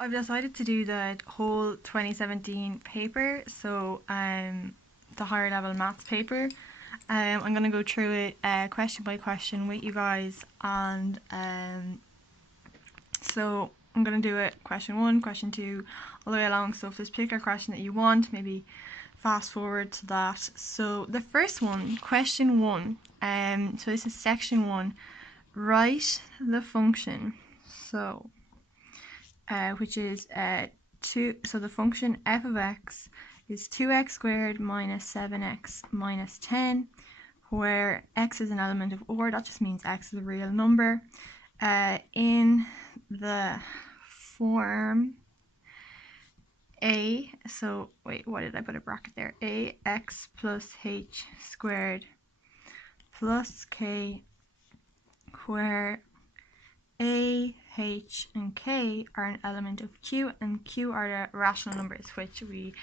I've decided to do the whole 2017 paper, so the higher level maths paper. I'm going to go through it question by question with you guys, and so I'm going to do it question 1, question 2, all the way along. So if there's a particular question that you want, maybe fast forward to that. So the first one, question 1, so this is section 1, write the function. So which is 2, so the function f of x is 2x squared minus 7x minus 10, where x is an element of OR. That just means x is a real number, in the form a, so wait, why did I put a bracket there? Ax plus h squared plus k, where a, h, and k are an element of q, and q are the rational numbers, which we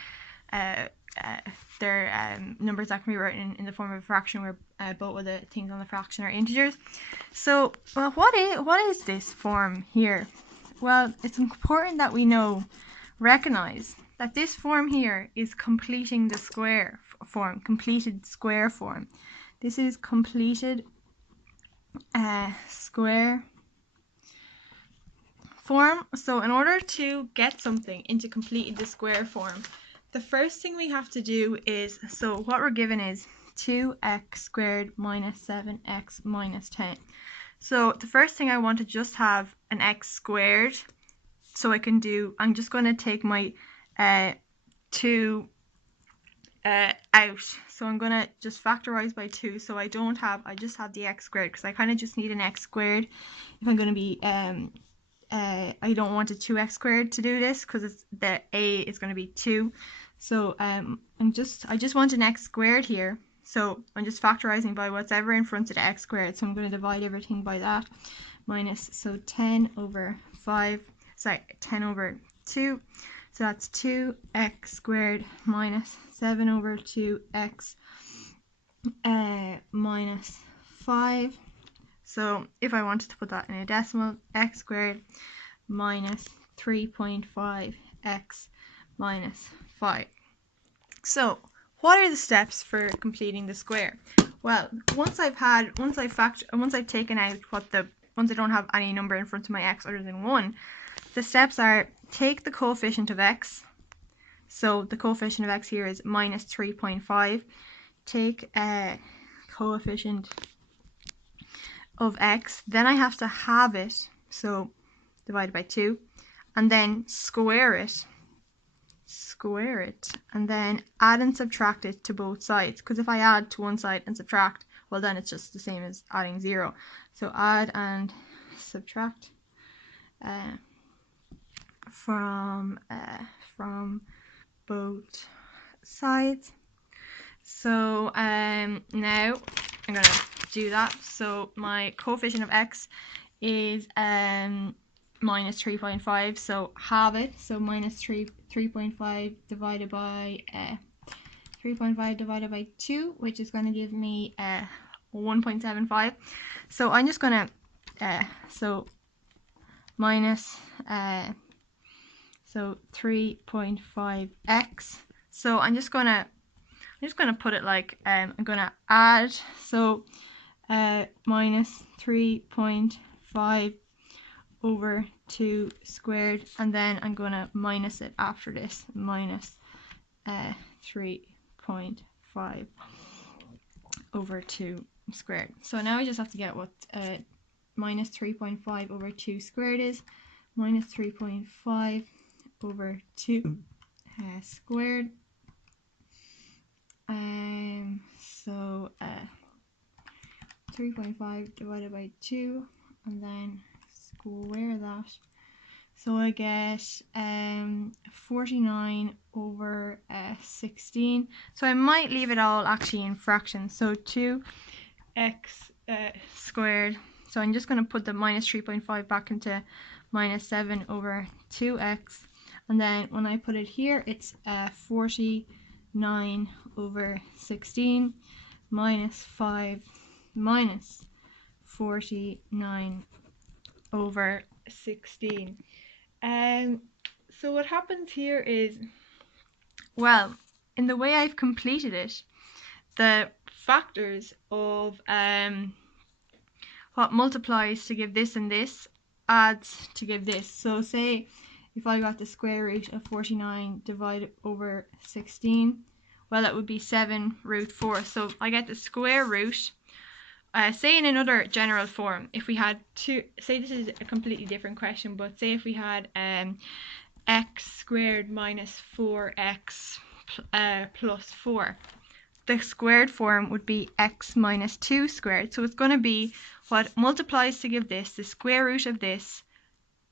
they're numbers that can be written in the form of a fraction, where both of the things on the fraction are integers. So, well, what is this form here? Well, it's important that we recognize that this form here is completing the square form, completed square form. This is completed square form. So in order to get something into completed the square form, the first thing we have to do is, so what we're given is 2x squared minus 7x minus 10. So the first thing I want to just have an x squared, so I can do, I'm just going to take my 2 out, so I'm going to just factorize by 2, so I just have the x squared, because I kind of just need an x squared if I'm going to be I don't want a 2x squared to do this, because it's the a is going to be 2. So I just want an x squared here, so I'm just factorizing by whatever in front of the x squared. So I'm going to divide everything by that, minus, so 10 over 5, sorry, 10 over 2, so that's 2x squared minus 7 over 2x minus 5. So if I wanted to put that in a decimal, x squared minus 3.5x minus 5. So what are the steps for completing the square? Well, once I've taken out once I don't have any number in front of my x other than 1, the steps are: take the coefficient of x. So the coefficient of x here is minus 3.5. Take a coefficient of x, then I have to have it, so divided by 2, and then square it, and then add and subtract it to both sides, because if I add to one side and subtract, well, then it's just the same as adding 0. So add and subtract from both sides. So now I'm gonna do that. So my coefficient of x is minus 3.5, so have it, so minus 3.5 divided by 3.5 divided by 2, which is going to give me 1.75. so I'm just gonna so minus so 3.5x, so I'm just gonna put it like, I'm gonna add, so minus 3.5 over 2 squared, and then I'm gonna minus it after this, minus 3.5 over 2 squared. So now I just have to get what minus 3.5 over 2 squared is. Minus 3.5 over 2 squared. So 3.5 divided by 2, and then square that. So I get 49 over 16. So I might leave it all actually in fractions. So 2x squared. So I'm just going to put the minus 3.5 back into minus 7 over 2x. And then when I put it here, it's 49 over 16 minus 5 minus 49 over 16. So what happens here is, well, in the way I've completed it, the factors of what multiplies to give this and this adds to give this. So say if I got the square root of 49 divided over 16, well, that would be 7 root 4. So I get the square root. Say in another general form, if we had two, say this is a completely different question, but say if we had x squared minus 4x plus 4, the squared form would be x minus 2 squared. So it's going to be what multiplies to give this, the square root of this,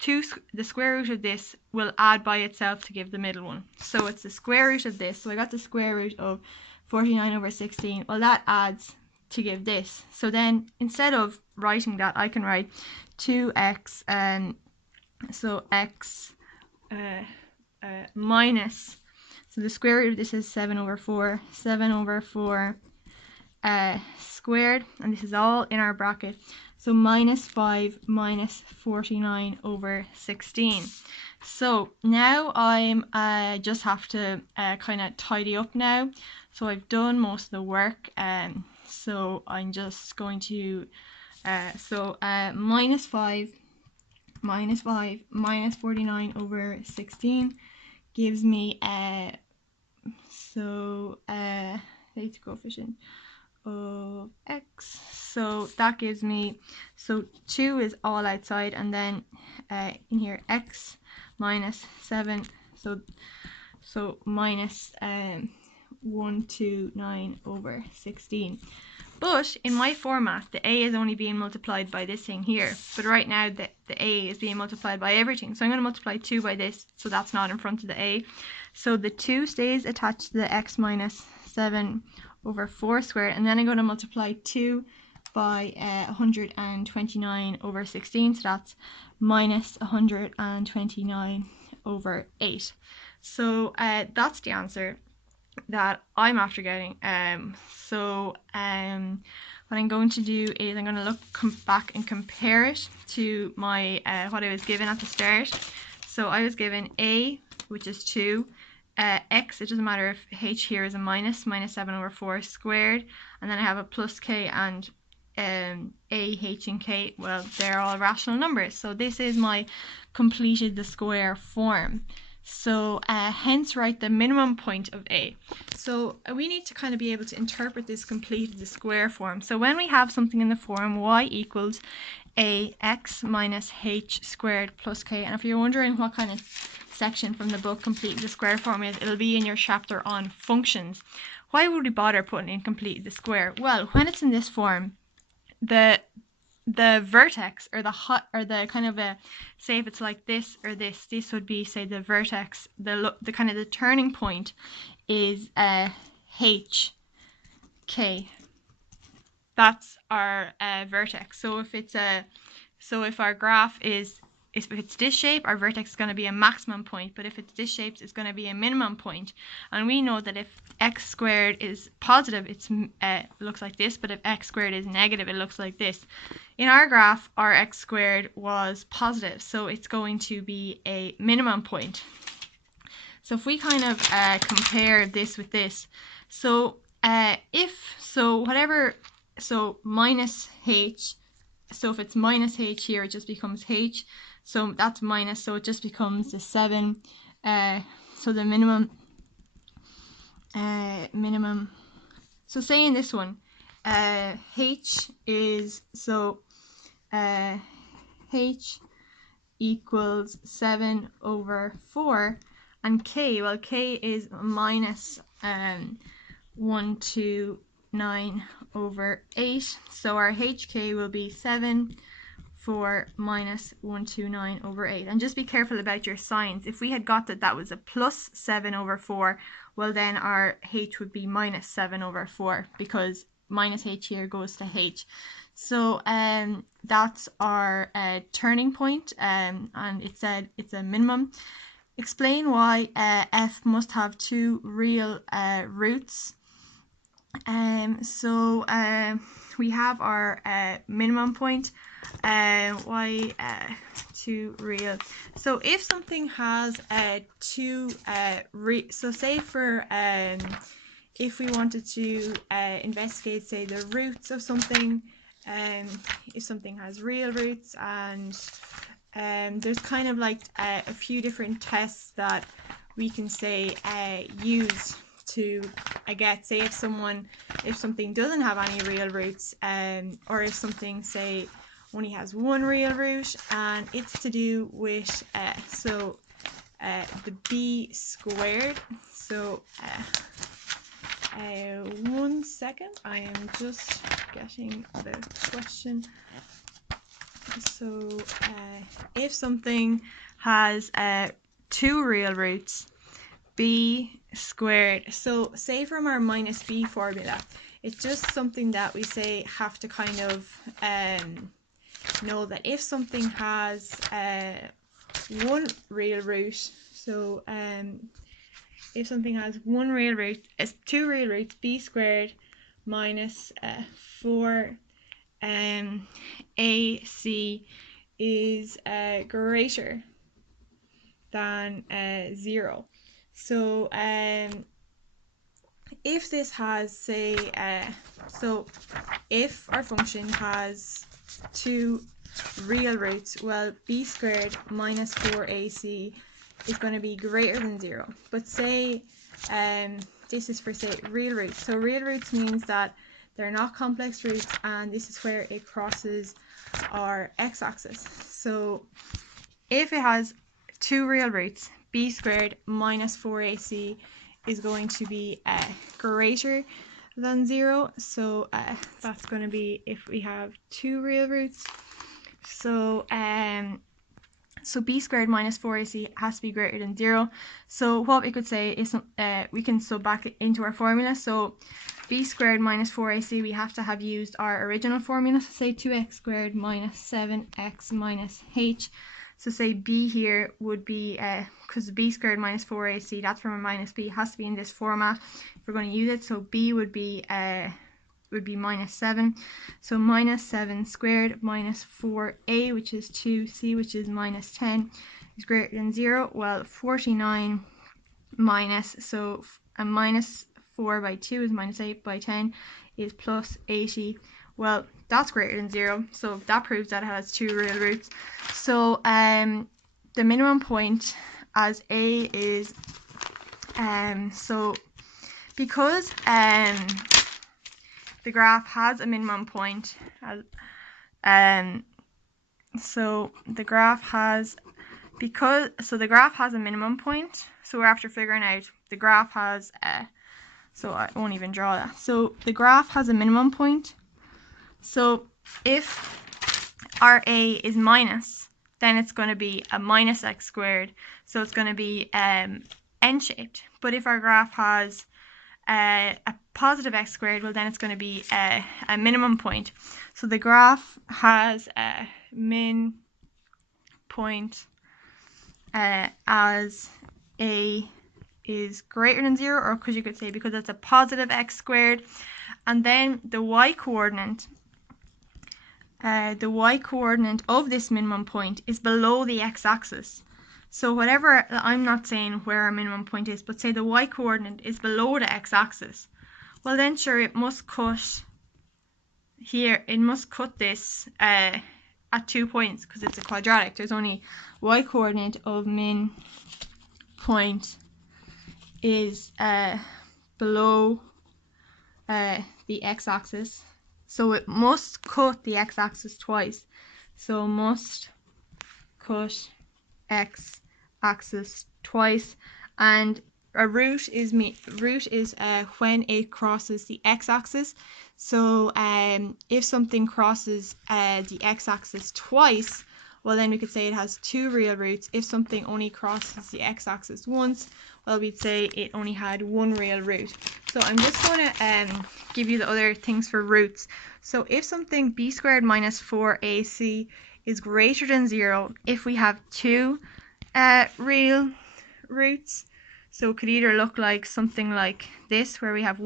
the square root of this will add by itself to give the middle one. So it's the square root of this. So I got the square root of 49 over 16. Well, that adds to give this. So then instead of writing that, I can write 2x, so x minus, so the square root of this is 7 over 4 squared, and this is all in our bracket. So minus 5 minus 49 over 16. So now I'm just have to kind of tidy up now. So I've done most of the work, so I'm just going to minus 5 minus 49 over 16 gives me the coefficient of x, so that gives me, so 2 is all outside, and then in here x minus 7, so minus 129 over 16. But in my format, the a is only being multiplied by this thing here, but right now the a is being multiplied by everything, so I'm going to multiply 2 by this, so that's not in front of the a. So the 2 stays attached to the x minus 7 over 4 squared, and then I'm going to multiply 2 by 129 over 16, so that's minus 129 over 8. So that's the answer that I'm after getting. What I'm going to do is I'm going to look back and compare it to my what I was given at the start. So I was given a, which is 2, x, it doesn't matter if h here is a minus 7 over 4 squared, and then I have a plus k, and a, h, and k, well, they're all rational numbers. So this is my completed the square form. So hence write the minimum point of a. So we need to kind of be able to interpret this completed the square form. So when we have something in the form y equals ax minus h squared plus k, and if you're wondering what kind of section from the book completed the square form is, it'll be in your chapter on functions. Why would we bother putting in completed the square? Well, when it's in this form, the vertex, or the kind of a, say if it's like this or this would be, say, the vertex, the kind of the turning point is h, k. That's our vertex. So if our graph is, if it's this shape, our vertex is going to be a maximum point, but if it's this shape, it's going to be a minimum point. And we know that if x squared is positive, it looks like this, but if x squared is negative, it looks like this. In our graph, our x squared was positive, so it's going to be a minimum point. So if we kind of compare this with this, so minus h, so if it's minus h here, it just becomes h. So that's minus, so it just becomes the 7. So the minimum. So say in this one, h is, so h equals 7 over 4, and k, well, k is minus 129 over 8. So our hk will be 7, 4 minus 129 over 8. And just be careful about your signs. If we had got that was a plus 7 over 4, well, then our h would be minus 7 over 4, because minus h here goes to h. So that's our turning point, and it said it's a minimum. Explain why f must have 2 real roots. We have our minimum point, y two real. So if something has two so say for if we wanted to investigate, say, the roots of something, if something has real roots, and there's kind of like a few different tests that we can say use to get, say, if something doesn't have any real roots, or if something, say, only has one real root, and it's to do with the b squared. So 1 second, I am just getting the question. So if something has two real roots, b squared. So say from our minus b formula, it's just something that we say have to kind of know that if something has one real root, so if something has one real root, it's two real roots, b squared minus 4 ac is greater than 0. So if this has, say, so if our function has two real roots, well, b squared minus 4ac is going to be greater than 0. But say this is for, say, real roots. So real roots means that they're not complex roots, and this is where it crosses our x-axis. So if it has two real roots, b squared minus 4ac is going to be greater than 0. So that's going to be if we have two real roots. So so b squared minus 4ac has to be greater than 0. So what we could say is we can sub back into our formula. So b squared minus 4ac, we have to have used our original formula, so say 2x squared minus 7x minus h. So say b here would be, because b squared minus 4ac, that's from a minus b, has to be in this format if we're going to use it. So b would be minus 7. So minus 7 squared minus 4a, which is 2c, which is minus 10, is greater than 0. Well, 49 minus, so a minus 4 by 2 is minus 8 by 10 is plus 80. Well, that's greater than 0. So that proves that it has two real roots. So the minimum point as a is so because the graph has a minimum point, so the graph has a minimum point. So we're after figuring out the graph has so I won't even draw that. So the graph has a minimum point. So if our a is minus, then it's going to be a minus x squared. So it's going to be n-shaped. But if our graph has a positive x squared, well, then it's going to be a minimum point. So the graph has a min point as a is greater than 0, or because you could say because it's a positive x squared, and then the y coordinate of this minimum point is below the x-axis. So whatever, I'm not saying where our minimum point is, but say the y coordinate is below the x-axis, well then sure, it must cut here, it must cut this at 2 points because it's a quadratic. There's only y coordinate of min point is below the x-axis, so it must cut the x-axis twice. So must cut x-axis twice, and a root is when it crosses the x-axis. So if something crosses the x-axis twice, well then we could say it has two real roots. If something only crosses the x-axis once, well, we'd say it only had one real root. So I'm just going to give you the other things for roots. So if something b squared minus 4ac is greater than 0, if we have two real roots, so it could either look like something like this, where we have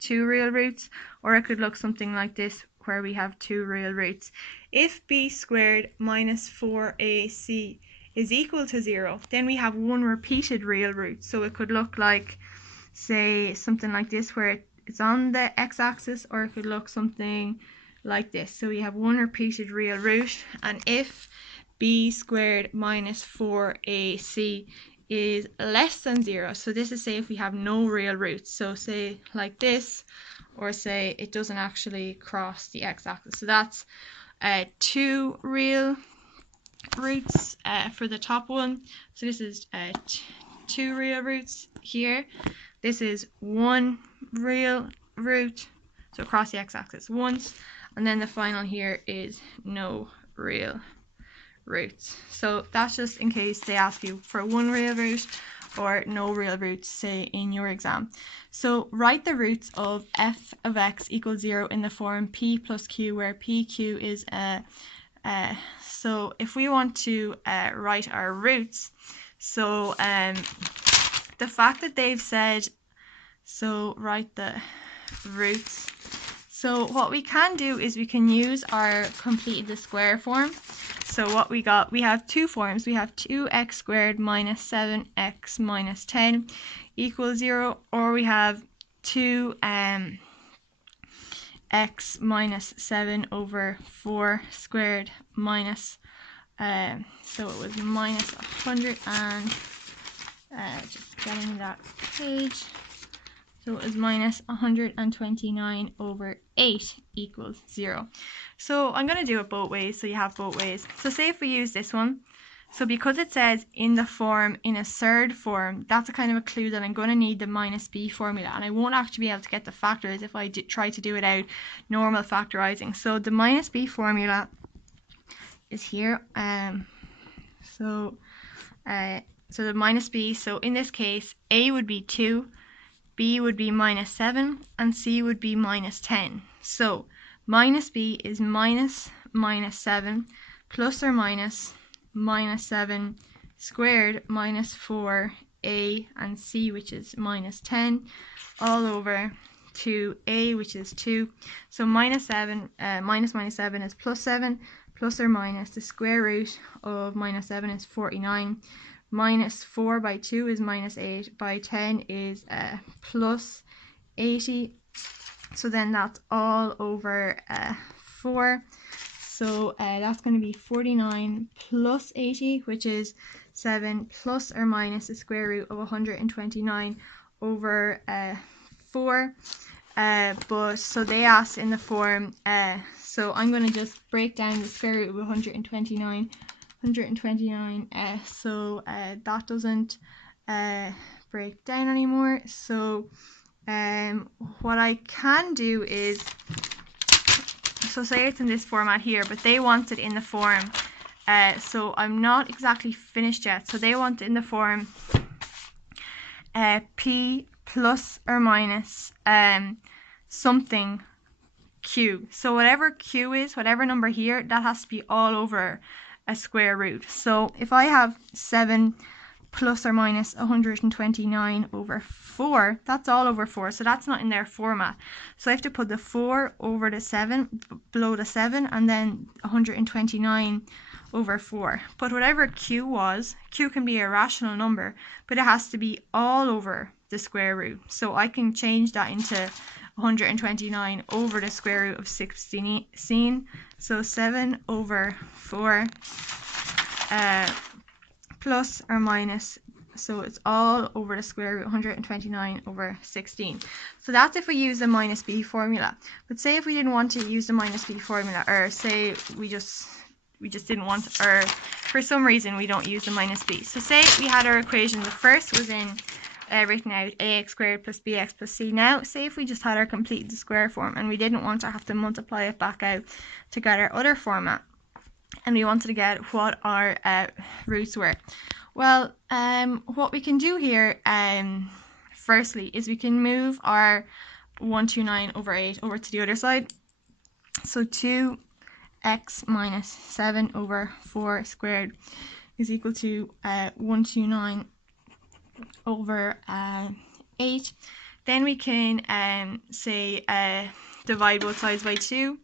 two real roots, or it could look something like this, where we have two real roots. if b squared minus 4ac is equal to 0, then we have one repeated real root. So it could look like, say, something like this where it's on the x-axis, or it could look something like this. So we have one repeated real root, and if b squared minus 4ac is less than 0, so this is say if we have no real roots, so say like this, or say it doesn't actually cross the x-axis. So that's 2 real roots for the top one. So this is 2 real roots here. This is 1 real root, so across the x-axis once, and then the final here is no real roots. So that's just in case they ask you for 1 real root or no real roots, say in your exam. So write the roots of f of x equals 0 in the form p plus q, where pq is so if we want to write our roots, so the fact that they've said, so write the roots. So what we can do is we can use our completed the square form. So what we got, we have 2 forms. We have 2x squared minus 7x minus 10 equals 0, or we have 2 x minus 7 over 4 squared minus, so it was minus 100, and just getting that page. So it was minus 129 over 8 equals 0. So I'm going to do it both ways, so you have both ways. So say if we use this one, so because it says in the form, in a third form, that's a kind of a clue that I'm going to need the minus b formula, and I won't actually be able to get the factors if I try to do it out normal factorizing. So the minus b formula is here. So the minus b, so in this case, a would be 2, b would be minus 7, and c would be minus 10. So minus b is minus 7 plus or minus 7 squared minus 4a and c, which is minus 10, all over 2a, which is 2. So minus 7 minus 7 is plus 7, plus or minus the square root of minus 7 is 49. Minus 4 by 2 is minus 8, by 10 is plus 80. So then that's all over 4. So that's going to be 49 plus 80, which is 7, plus or minus the square root of 129 over 4. But so they asked in the form, so I'm going to just break down the square root of 129. So that doesn't break down anymore. So what I can do is, so say it's in this format here, but they want it in the form, so I'm not exactly finished yet. So they want it in the form p plus or minus something q. So whatever q is, whatever number here, that has to be all over a square root. So if I have 7 plus or minus 129 over 4, that's all over 4, so that's not in their format. So I have to put the 4 over the 7, below the 7, and then 129 over 4. But whatever q was, q can be a rational number, but it has to be all over the square root. So I can change that into 129 over the square root of 16. So 7 over 4 plus or minus, so it's all over the square root 129 over 16. So that's if we use the minus b formula. But say if we didn't want to use the minus b formula, or say we just didn't want, or for some reason we don't use the minus b. So say we had our equation, the first was in written out ax squared plus bx plus c. Now say if we just had our completed the square form and we didn't want to have to multiply it back out to get our other format, and we wanted to get what our roots were. Well, what we can do here firstly is we can move our 129 over 8 over to the other side. So 2x minus 7 over 4 squared is equal to 129 over 8. Then we can say divide both sides by 2.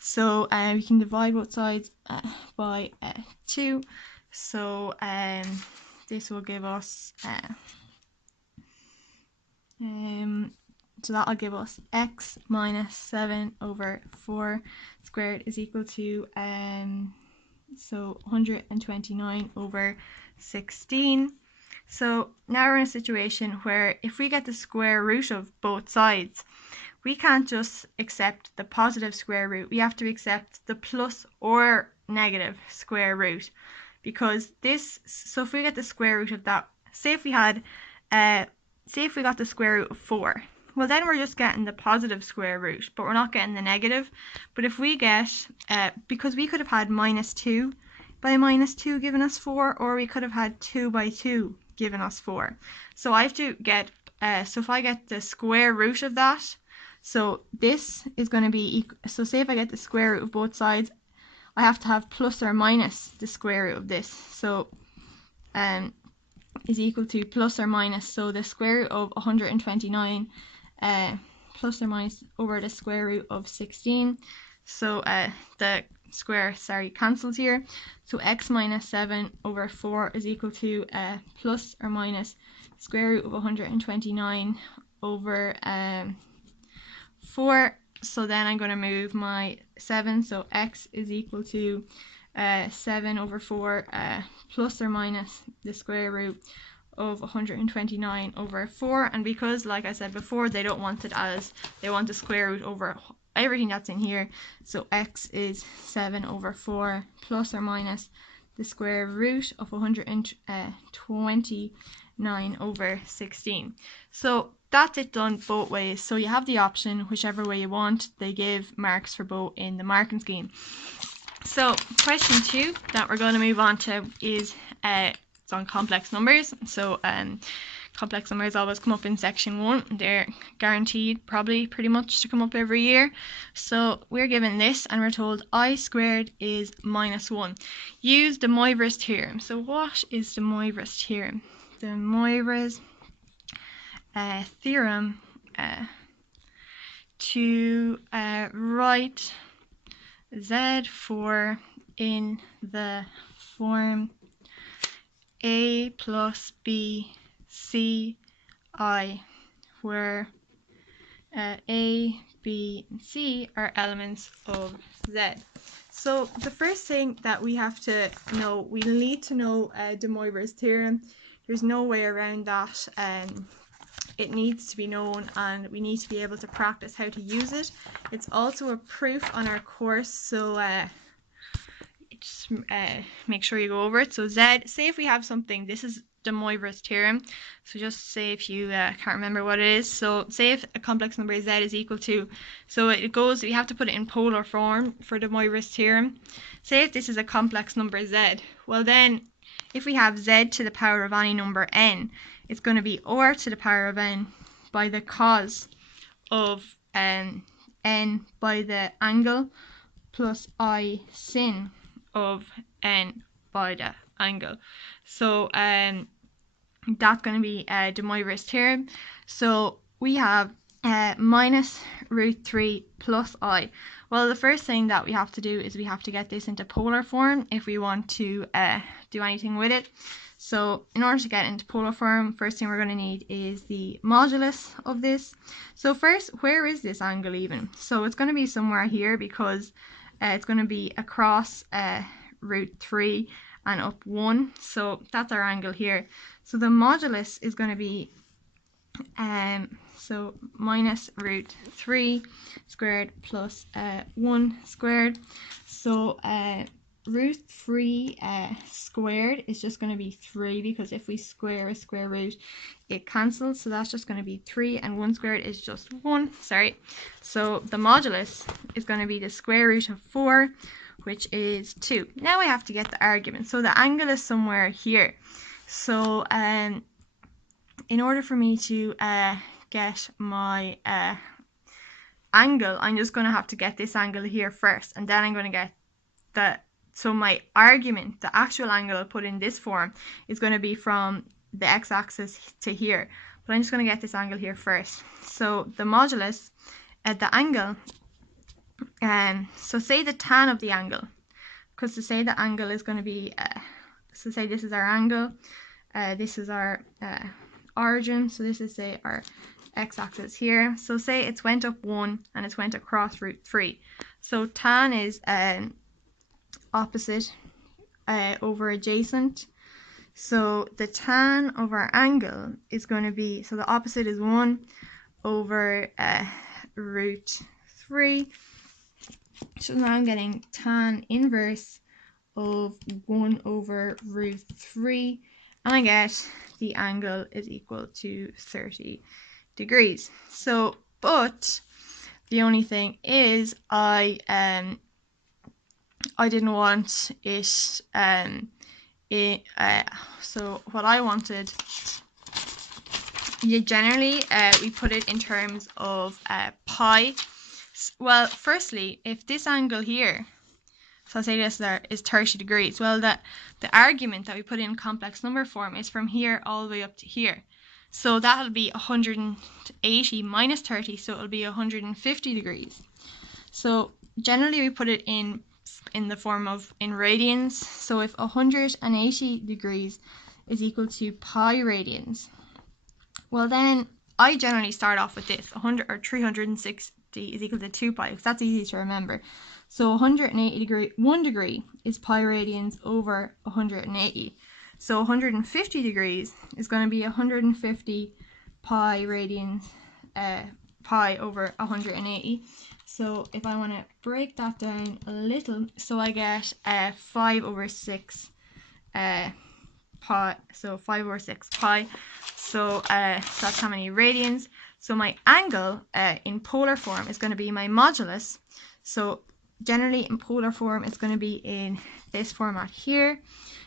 So we can divide both sides by 2. So this will give us so that'll give us x minus 7 over 4 squared is equal to so 129 over 16. So now we're in a situation where if we get the square root of both sides, we can't just accept the positive square root. We have to accept the plus or negative square root, because this, so if we get the square root of that, say if we got the square root of 4, well then we're just getting the positive square root, but we're not getting the negative. But if we get, because we could have had minus 2 by minus 2 giving us 4, or we could have had 2 by 2 giving us 4. So I have to get, so if I get the square root of that, so this is going to be equal, so say if I get the square root of both sides, I have to have plus or minus the square root of this. So is equal to plus or minus, so the square root of 129 plus or minus over the square root of 16. So the square cancels here. So x minus 7 over 4 is equal to plus or minus square root of 129 over 4. So then I'm going to move my 7, so x is equal to 7 over 4 plus or minus the square root of 129 over 4. And because, like I said before, they don't want it as, they want the square root over everything that's in here, so x is 7 over 4 plus or minus the square root of 129 over 16. So that's it done both ways. So you have the option whichever way you want. They give marks for both in the marking scheme. So question 2 that we're going to move on to is it's on complex numbers. So complex numbers always come up in section 1. They're guaranteed probably pretty much to come up every year. So we're given this and we're told I squared is minus 1. Use de Moivre's theorem. So what is de Moivre's theorem? De Moivre's theorem to write Z4 in the form A plus B C I, where A, B, and C are elements of Z. So the first thing that we have to know, we need to know de Moivre's theorem. There's no way around that. It needs to be known and we need to be able to practice how to use it. It's also a proof on our course, so just make sure you go over it. So Z, say if we have something, this is de Moivre's theorem, so just say if you can't remember what it is, so say if a complex number Z is equal to, so it goes, we have to put it in polar form for de Moivre's theorem. Say if this is a complex number Z, well then if we have Z to the power of any number n, it's going to be r to the power of n by the cos of n by the angle plus I sin of n by the angle. So that's going to be de Moivre's theorem. So we have minus root 3 plus I. Well, the first thing that we have to do is we have to get this into polar form if we want to do anything with it. So in order to get into polar form, first thing we're going to need is the modulus of this. So first, where is this angle even? So it's going to be somewhere here, because it's going to be across root 3 and up 1. So that's our angle here. So the modulus is going to be so minus root 3 squared plus 1 squared. So root 3 squared is just going to be 3, because if we square a square root it cancels, so that's just going to be 3, and 1 squared is just 1, sorry. So the modulus is going to be the square root of 4, which is 2. Now I have to get the argument, so the angle is somewhere here. So in order for me to get my angle, I'm just going to have to get this angle here first, and then I'm going to get so my argument, the actual angle I'll put in this form, is going to be from the x-axis to here. But I'm just going to get this angle here first. So the modulus at the angle So say the tan of the angle, because to say the angle is going to be, so say this is our angle, this is our origin, so this is say our x-axis here. So say it's went up 1 and it's went across root 3. So tan is opposite over adjacent. So the tan of our angle is going to be, so the opposite is 1 over root 3. So now I'm getting tan inverse of 1 over root 3, and I get the angle is equal to 30 degrees. So, but the only thing is I didn't want it, so what I wanted, generally we put it in terms of pi. Well, firstly, if this angle here, so I'll say this there, is 30 degrees, well, the argument that we put in complex number form is from here all the way up to here. So that'll be 180 minus 30, so it'll be 150 degrees. So generally we put it in the form of in radians. So if 180 degrees is equal to pi radians, well then I generally start off with this, 100 or 360 is equal to 2 pi, because that's easy to remember. So 180 degree, 1 degree is pi radians over 180. So 150 degrees is going to be 150 pi radians, pi over 180. So if I want to break that down a little, so I get 5 over 6 pi, so 5 over 6 pi. So that's how many radians. So my angle in polar form is going to be my modulus. So generally in polar form it's going to be in this format here.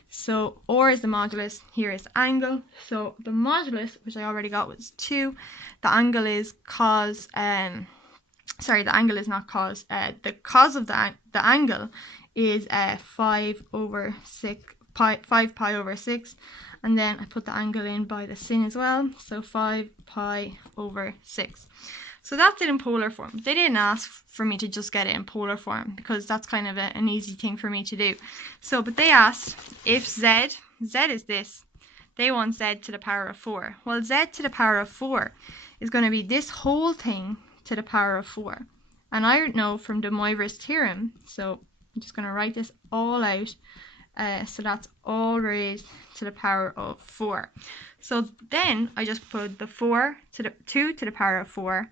So or is the modulus, here is angle. So the modulus, which I already got, was 2. The angle is cos, sorry, the angle is not cos. The cos of the angle is 5 over 6, 5 pi over 6. And then I put the angle in by the sin as well. So 5 pi over 6. So that's it in polar form. They didn't ask for me to just get it in polar form, because that's kind of an easy thing for me to do. So, but they asked if z is this, they want z to the power of 4. Well, z to the power of 4 is going to be this whole thing to the power of 4. And I know from de Moivre's theorem, so I'm just going to write this all out. So that's all raised to the power of 4. So then I just put the 4 to the 2 to the power of 4.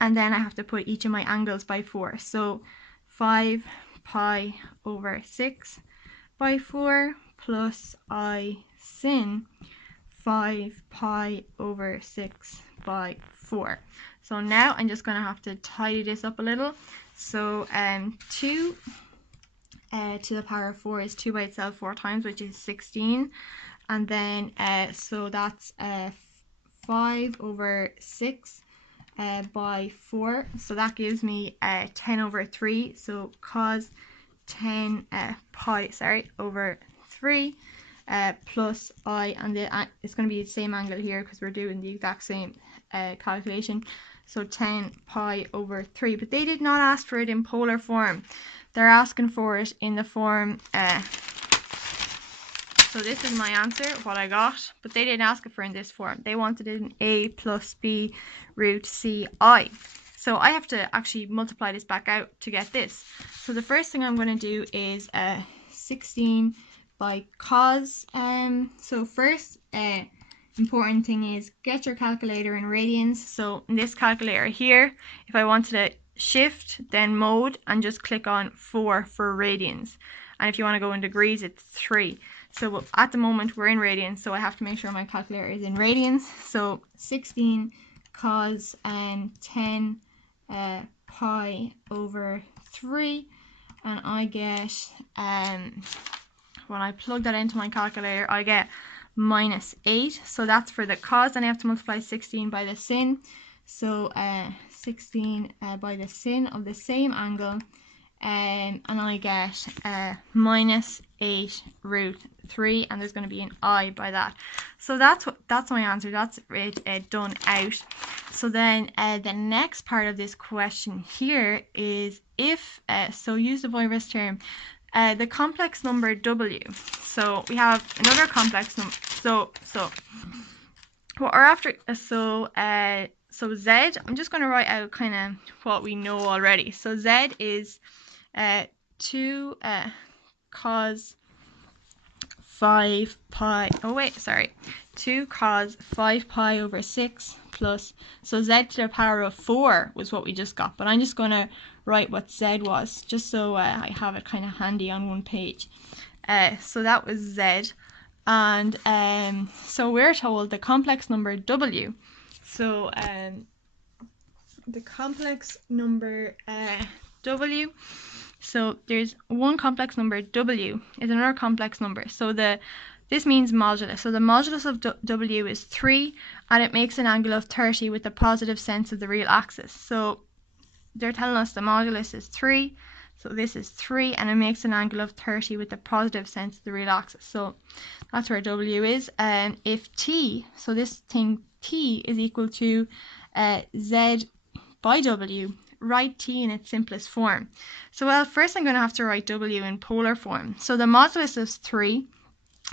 And then I have to put each of my angles by 4. So 5 pi over 6 by 4 plus I sin 5 pi over 6 by 4. So now I'm just going to have to tidy this up a little. So 2 to the power of 4 is 2 by itself 4 times, which is 16. And then so that's 5 over 6 by 4, so that gives me 10 over 3. So cos 10 pi, sorry, over 3 plus I, and it's going to be the same angle here because we're doing the exact same calculation. So 10 pi over 3, but they did not ask for it in polar form. They're asking for it in the form, so this is my answer, what I got, but they didn't ask it for in this form. They wanted it in a plus b root ci. So I have to actually multiply this back out to get this. So the first thing I'm going to do is 16 by cos. So first important thing is get your calculator in radians. So in this calculator here, if I wanted to shift, then mode, and just click on 4 for radians. And if you want to go in degrees, it's 3. So at the moment we're in radians, so I have to make sure my calculator is in radians. So 16 cos 10 pi over 3, and I get, when I plug that into my calculator, I get minus 8. So that's for the cos, and I have to multiply 16 by the sin. So 16 by the sin of the same angle, and I get minus 8 root 3, and there's going to be an I by that. So that's my answer. That's it done out. So then the next part of this question here is if, so use the Voiver's term, the complex number w. So we have another complex number. So what we're after, so z, I'm just going to write out kind of what we know already. So z is 2 cos 5 pi, 2 cos 5 pi over 6 plus, so z to the power of 4 was what we just got, but I'm just going to write what z was, just so I have it kind of handy on one page. So that was z, and so we're told the complex number w, so the complex number w, so there's one complex number, w is another complex number, so this means modulus. So the modulus of w is 3, and it makes an angle of 30 with the positive sense of the real axis. So they're telling us the modulus is 3, so this is 3, and it makes an angle of 30 with the positive sense of the real axis. So that's where w is. And if t, so this thing t is equal to z by w, write t in its simplest form. So well, first I'm going to have to write w in polar form. So the modulus is 3.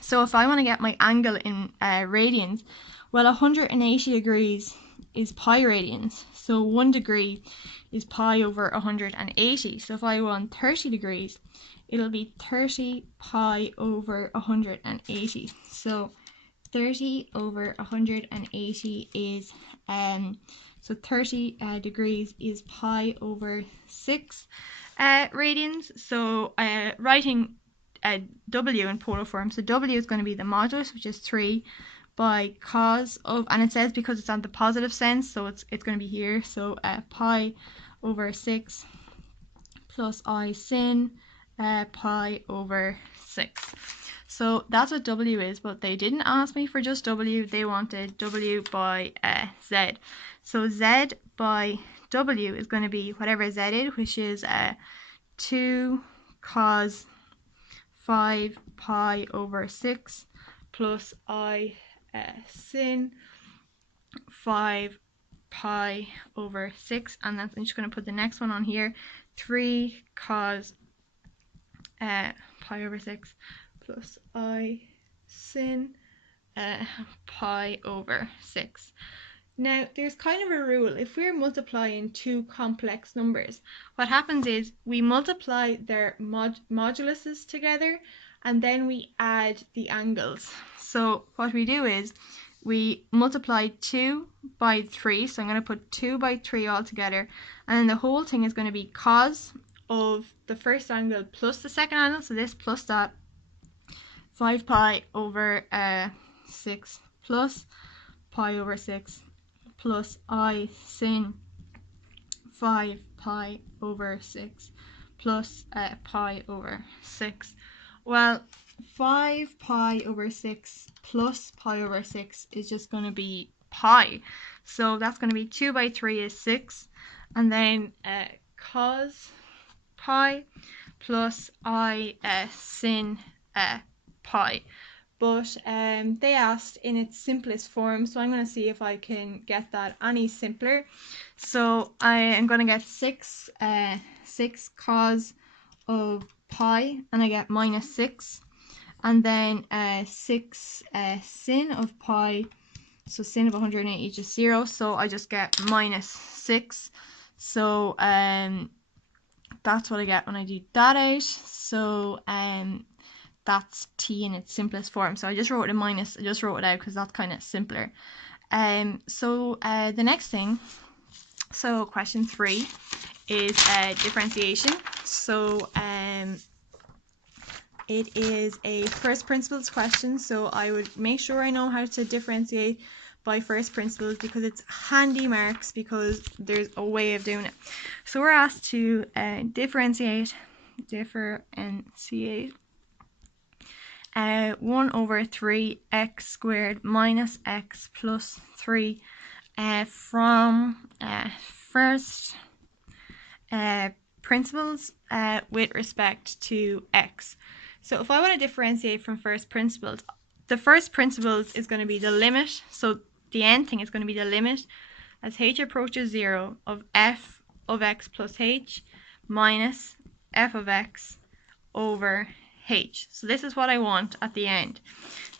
So if I want to get my angle in radians, well, 180 degrees is pi radians. So 1 degree is pi over 180. So if I want 30 degrees, it'll be 30 pi over 180. So 30 over 180 is, so 30 degrees is pi over 6 radians. So writing w in polar form, so w is going to be the modulus, which is 3, by cos of, and it says because it's on the positive sense, so it's going to be here, so pi over 6 plus I sin pi over 6. So that's what w is, but they didn't ask me for just w, they wanted w by z. So z by w is going to be whatever z is, which is 2 cos 5 pi over 6 plus I sin 5 pi over 6, and that's, I'm just going to put the next one on here, 3 cos pi over 6 plus I sin pi over 6. Now, there's kind of a rule. If we're multiplying two complex numbers, what happens is we multiply their moduluses together, and then we add the angles. So what we do is we multiply 2 by 3, so I'm going to put 2 by 3 all together, and then the whole thing is going to be cos of the first angle plus the second angle, so this plus that, 5 pi over 6 plus pi over 6 plus I sin 5 pi over 6 plus pi over 6. Well, 5 pi over 6 plus pi over 6 is just going to be pi. So that's going to be 2 by 3 is 6. And then cos pi plus I sin pi. But they asked in its simplest form, so I'm going to see if I can get that any simpler. So I am going to get 6 cos of pi, and I get minus 6, and then 6 sin of pi, so sin of 180 is just 0, so I just get minus 6. So that's what I get when I do that out. So that's t in its simplest form. So I just wrote a minus, I just wrote it out because that's kind of simpler. So the next thing, so question 3 is differentiation. So it is a first principles question, so I would make sure I know how to differentiate by first principles because it's handy marks, because there's a way of doing it. So we're asked to differentiate 1 over 3 x squared minus x plus 3 from first principles with respect to x. So if I want to differentiate from first principles, the first principles is going to be the limit, so the n thing is going to be the limit as h approaches 0 of f of x plus h minus f of x over h. So this is what I want at the end.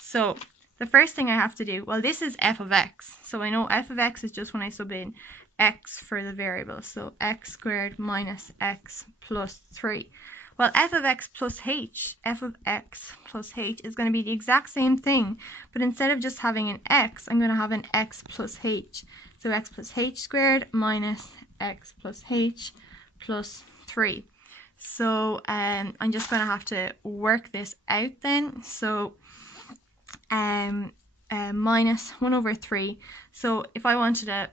So the first thing I have to do, well, this is f of x. So I know f of x is just when I sub in x for the variable. So x squared minus x plus 3. Well, f of x plus h is going to be the exact same thing, but instead of just having an x, I'm going to have an x plus h. So x plus h squared minus x plus h plus 3. So I'm just going to have to work this out then. So minus 1 over 3. So if I wanted to,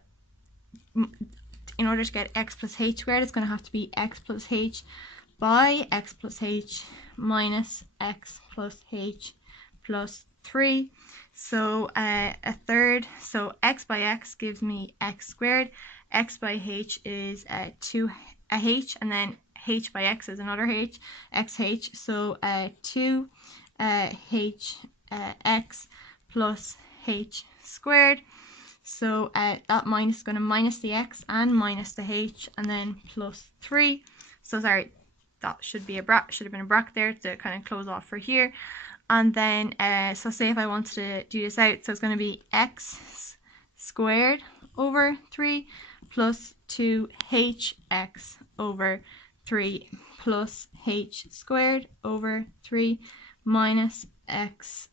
in order to get x plus h squared, it's going to have to be x plus h by x plus h minus x plus h plus 3. So a third. So x by x gives me x squared. X by h is a h, and then h by x is another h, xh. So 2 h x plus h squared. So that minus is going to minus the x and minus the h, and then plus 3. So sorry, that should have been a bracket there to kind of close off for here. And then so say if I wanted to do this out, so it's going to be x squared over 3 plus 2hx over 3 plus h squared over 3 minus x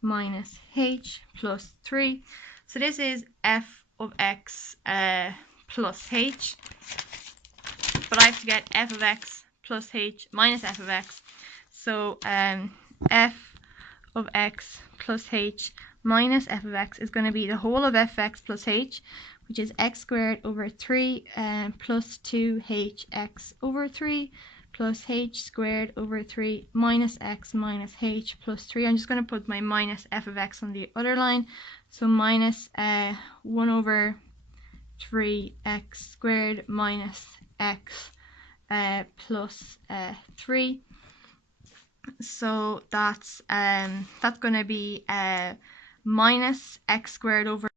minus h plus 3. So this is f of x plus h, but I have to get f of x plus h minus f of x. So f of x plus h minus f of x is going to be the whole of f of x plus h, which is x squared over 3 plus 2hx over 3 plus h squared over 3 minus x minus h plus 3. I'm just going to put my minus f of x on the other line. So minus 1 over 3x squared minus x plus 3. So that's going to be minus x squared over